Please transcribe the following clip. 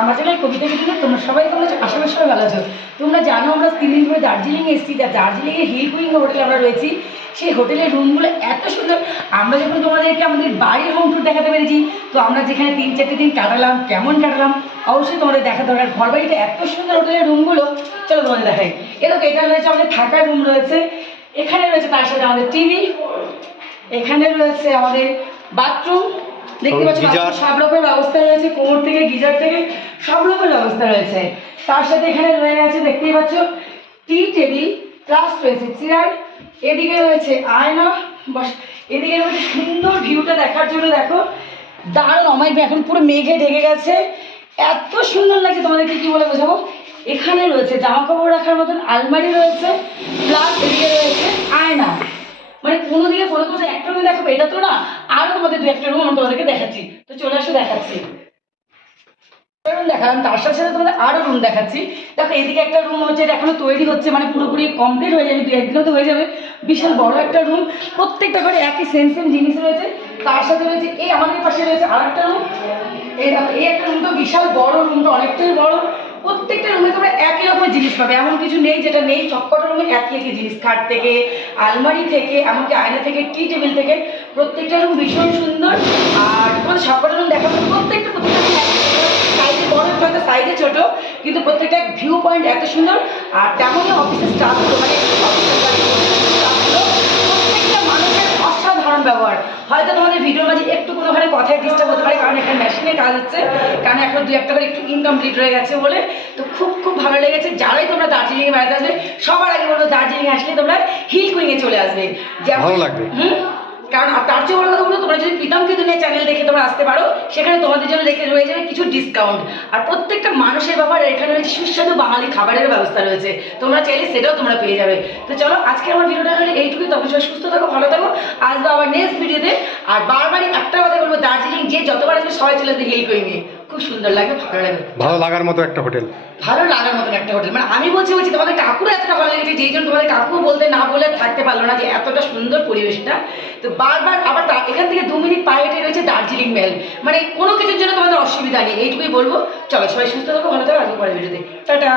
আমার চ্যানেল কবিতা ভিডিও তোমরা সবাই তোমরা আশা করি সবাই ভালো আছো। তোমরা জানো আমরা তিন দিন ধরে দার্জিলিং এসেছি দার্জিলিংয়ের হিল কুইং হোটেলে আমরা রয়েছি। সেই হোটেলের রুমগুলো এত সুন্দর। আমরা যখন তোমাদেরকে আমাদের বাড়ির হোম ট্যুর দেখাতে পেরেছি, তো আমরা যেখানে তিন চারটে দিন কাটালাম, কেমন কাটালাম, অবশ্যই তোমাদের দেখা দরকার। ঘর বাড়িটা এত সুন্দর হোটেলের রুমগুলো, চলো তোমাদের দেখাই। এরকম এটা রয়েছে আমাদের থাকার রুম রয়েছে। এখানে রয়েছে তার সাথে আমাদের টিভি এখানে রয়েছে আমাদের বাথরুম দেখতে পাচ্ছ গিজার। বাথরুমে সব রকমের ব্যবস্থা রয়েছে কোমর থেকে গিজার থেকে সব রকমের ব্যবস্থা রয়েছে। তার সাথে এখানে রয়ে গেছে দেখতেই পাচ্ছ টি টেবিল প্লাস রয়েছে চেয়ার এদিকে রয়েছে আয়না বাস এদিকে রয়েছে সুন্দর ভিউটা দেখার জন্য দেখো। দারুণ আমার এখন পুরো মেঘে ঢেকে গেছে। এত সুন্দর লাগছে তোমাদেরকে কি বলে বোঝাবো? এখানে রয়েছে জামা কাপড় রাখার মতন আলমারি রয়েছে প্লাস এদিকে রয়েছে আয়না। কোনো কোনো একটা রুম দেখাবো, এটা তো না আরও তোমাদের দু একটা রুম আমি তোমাদেরকে দেখাচ্ছি। তো চলে আসো, দেখাচ্ছি। দেখালাম, তার সাথে সাথে তোমাদের রুম দেখাচ্ছি। দেখো, এদিকে একটা রুম হচ্ছে, এটা এখনও তৈরি হচ্ছে মানে পুরোপুরি কমপ্লিট হয়ে যাবে দু একদিনও তো হয়ে যাবে। বিশাল বড় একটা রুম, প্রত্যেকটা ঘরে একই সেম সেম জিনিস রয়েছে। তার সাথে রয়েছে, এই আমাদের পাশে রয়েছে আর একটা রুম। এই দেখো, এই একটা রুম তো বিশাল বড়, রুমটা অনেকটাই বড়। প্রত্যেকটা রুমে তোমরা একই রকমের জিনিস পাবে। এমন কিছু নেই যেটা নেই সবকটা রুমে একই একই জিনিস, খাট থেকে, আলমারি থেকে এমনকি আয়না থেকে, টি টেবিল থেকে, প্রত্যেকটা রুম ভীষণ সুন্দর। আর তোমাদের সবকটা রুম দেখাবো প্রত্যেকটা প্রত্যেকটা সাইজে ছোট, কিন্তু প্রত্যেকটা ভিউ পয়েন্ট এত সুন্দর। আর তেমনই অফিসের স্টাফগুলো মানে প্রত্যেকটা মানুষের অসাধারণ ব্যবহার। হয়তো তোমাদের ভিডিওর মাঝে একটু কোনোখানে কথায় ডিস্টার্ব হতে পারে কারণ এখানে মেশিনের কাজ হচ্ছে। কারণ এখন দু একটা করে একটু ইনকমপ্লিট রয়ে গেছে বলে তো খুব খুব ভালো লেগেছে। যারাই তোমরা দার্জিলিংয়ে বেড়াতে আসবে সবার আগে বলব দার্জিলিং আসলে তোমরা হিল কুইংয়ে চলে আসবে। ভালো লাগবে। হুম? কারণ তার চেয়ে বড় কথা বলব তোমরা যদি প্রীতমকে দুনিয়া চ্যানেল দেখে তোমরা আসতে পারো সেখানে তোমাদের জন্য রেখে রয়ে যাবে কিছু ডিসকাউন্ট আর প্রত্যেকটা মানুষের ব্যাপারে এখানে রয়েছে সুস্বাদু বাঙালি খাবারের ব্যবস্থা রয়েছে। তোমরা চাইলে সেটাও তোমরা পেয়ে যাবে। তো চলো আজকে আমার ভিডিওটা হলে এইটুকুই। সবাই সুস্থ থাকো ভালো থাকো। আসব আবার নেক্সট ভিডিওতে আর বারবারই একটা কথা যে যতবার আসবে সবাই চলে আসবে হিল কুইংয়ে খুব সুন্দর লাগবে ভালো লাগবে ভালো লাগার মতো একটা হোটেল ভালো লাগার মতন একটা হোটেল মানে আমি বলছি বলছি তোমাদের কাকুর এতটা ভালো লেগেছে যেই জন্য তোমাদের কাকু বলতে না বলে থাকতে পারল না যে এতটা সুন্দর পরিবেশটা। তো বারবার আবার এখান থেকে দু মিনিট পায়ে হেঁটে রয়েছে দার্জিলিং মেল। মানে কোনো কিছুর জন্য তোমাদের অসুবিধা নেই এইটুকুই বলব। চলো সবাই সুস্থ থাকো ভালো থাকো আজকে পরে ভিডিওতে টাটা!